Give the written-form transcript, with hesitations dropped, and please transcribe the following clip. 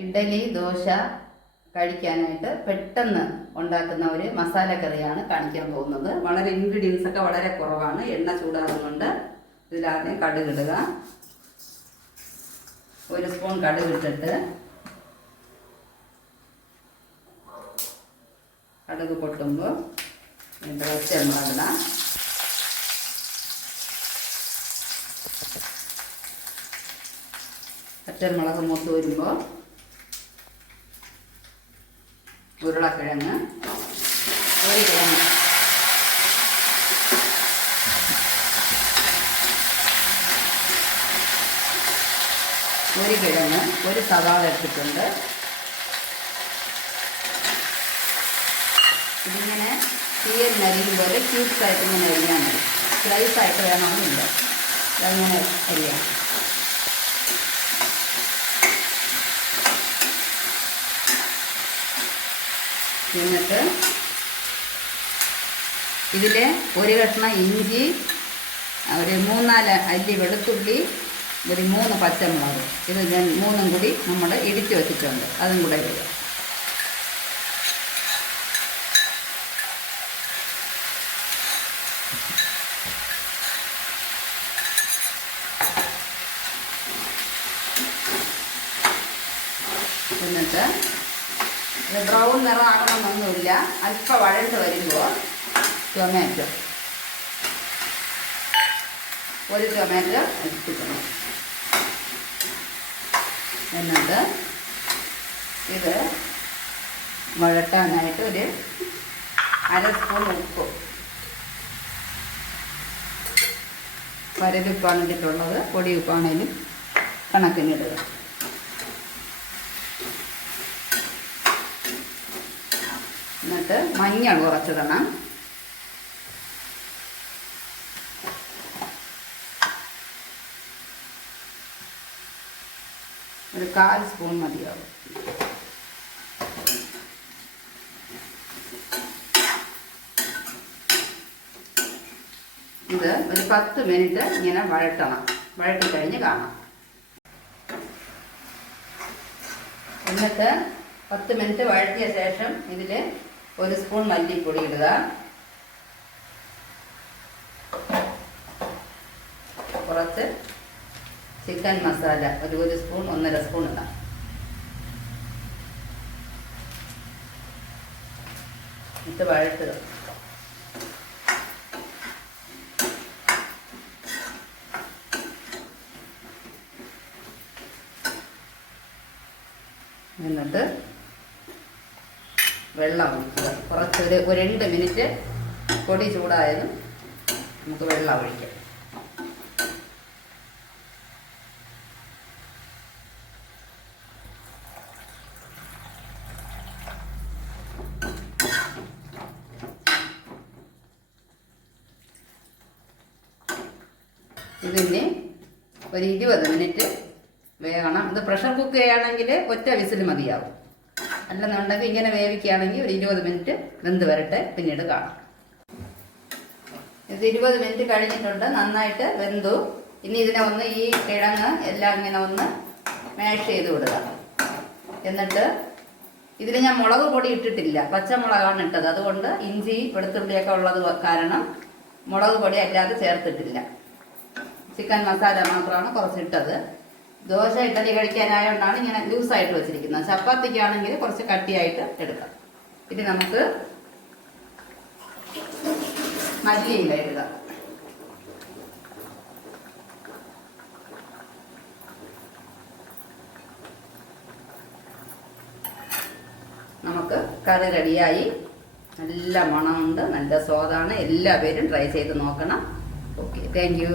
ഇഡ്ഡലി ദോശ കഴിക്കാനായിട്ട് പെട്ടെന്ന് ഉണ്ടാക്കുന്ന ഒരു മസാലക്കറിയാണ് കാണിക്കാൻ പോകുന്നത്. വളരെ ഇൻഗ്രീഡിയൻസ് ഒക്കെ വളരെ കുറവാണ്. എണ്ണ ചൂടാകുന്നുണ്ട്. ഇതിലാദ്യം കടുകിടുക. 1 സ്പൂൺ കടുകിട്ടിട്ട് കടുക് പൊട്ടുമ്പോൾ പച്ചമുളകിടാം. പച്ചമുളക് മൂത്ത് വരുമ്പോൾ ഉരുളക്കിഴങ്ങ്, ഒരു കിഴങ്ങ്, ഒരു സവാള എടുത്തിട്ടുണ്ട്. ഇതിങ്ങനെ തീയൽ നരിയും പോലെ ക്യൂബ്സ് ആയിട്ട് ഇങ്ങനെ അരിയാൻ മതി. സ്ലൈസ് ആയിട്ട് വേണമെന്നില്ല, അങ്ങനെ അരിയാം. എന്നിട്ട് ഇതിൽ ഒരു കഷ്ണം ഇഞ്ചി, ഒരു 3-4 അല്ലി വെളുത്തുള്ളി, ഒരു 3 പച്ചമുളക്, ഇത് ഞാൻ 3ഉം കൂടി നമ്മൾ ഇടിച്ച് വെച്ചിട്ടുണ്ട്. അതും കൂടെ ഇടുക. എന്നിട്ട് ഇത് ബ്രൗൺ നിറം ആകണമെന്നൊന്നുമില്ല. അല്പം വഴണ്ട് വരുമ്പോൾ ടൊമാറ്റോ, ഒരു ടൊമാറ്റോ എടുത്തിക്കണം. എന്നിട്ട് ഇത് വഴട്ടാനായിട്ട് ഒരു 1/2 സ്പൂൺ ഉപ്പ്, വരലുപ്പാണ് ഇട്ടിട്ടുള്ളത്, പൊടി ഉപ്പാണേലും കണക്കിനിടുക. എന്നിട്ട് മഞ്ഞൾ കുറച്ചിടണം. ഒരു 1/4 സ്പൂൺ മതിയാവും. ഇത് ഒരു 10 മിനിറ്റ് ഇങ്ങനെ വഴട്ടണം. വഴട്ടി കഴിഞ്ഞ് കാണാം. എന്നിട്ട് 10 മിനിറ്റ് വഴറ്റിയ ശേഷം ഇതിൽ 1 സ്പൂൺ മല്ലിപ്പൊടി ഇടുക. കുറച്ച് ചിക്കൻ മസാല ഒരു 1 സ്പൂൺ 1.5 സ്പൂൺ ഇടാം. ഇട്ട് വഴട്ടുക. എന്നിട്ട് വെള്ളം ഒഴിക്കുക. കുറച്ച് ഒരു 2 മിനിറ്റ് പൊടി ചൂടായാലും നമുക്ക് വെള്ളം ഒഴിക്കാം. ഇതിന് ഒരു 20 മിനിറ്റ് വേകണം. ഇത് പ്രഷർ കുക്ക് ചെയ്യുകയാണെങ്കിൽ ഒറ്റ വിസിൽ മതിയാവും. അല്ലെന്നുണ്ടെങ്കിൽ ഇങ്ങനെ വേവിക്കുകയാണെങ്കിൽ ഒരു 20 മിനിറ്റ് വെന്ത് വരട്ടെ, പിന്നീട് കാണാം. ഇത് 20 മിനിറ്റ് കഴിഞ്ഞിട്ടുണ്ട്. നന്നായിട്ട് വെന്തു. ഇനി ഇതിനെ ഒന്ന് ഈ കിഴങ്ങ് എല്ലാം ഇങ്ങനെ ഒന്ന് മാഷ് ചെയ്ത് വിടുക. എന്നിട്ട് ഇതിൽ ഞാൻ മുളക് പൊടി ഇട്ടിട്ടില്ല, പച്ചമുളകാണ് ഇട്ടത്. അതുകൊണ്ട് ഇഞ്ചി വെളുത്തുള്ളിയൊക്കെ ഉള്ളത് കാരണം മുളക് പൊടി അല്ലാതെ ചേർത്തിട്ടില്ല. ചിക്കൻ മസാല മാത്രമാണ് കുറച്ചിട്ടത്. ദോശ ഇഡ്ഡലി കഴിക്കാനായതുകൊണ്ടാണ് ഇങ്ങനെ ലൂസായിട്ട് വെച്ചിരിക്കുന്നത്. ചപ്പാത്തിക്കാണെങ്കിൽ കുറച്ച് കട്ടിയായിട്ട് എടുക്കാം. ഇനി നമുക്ക് മല്ലിയില ഇടുക. നമുക്ക് കറി റെഡിയായി. നല്ല മണമുണ്ട്, നല്ല സ്വാദാണ്. എല്ലാവരും ട്രൈ ചെയ്ത് നോക്കണം. Okay, thank you.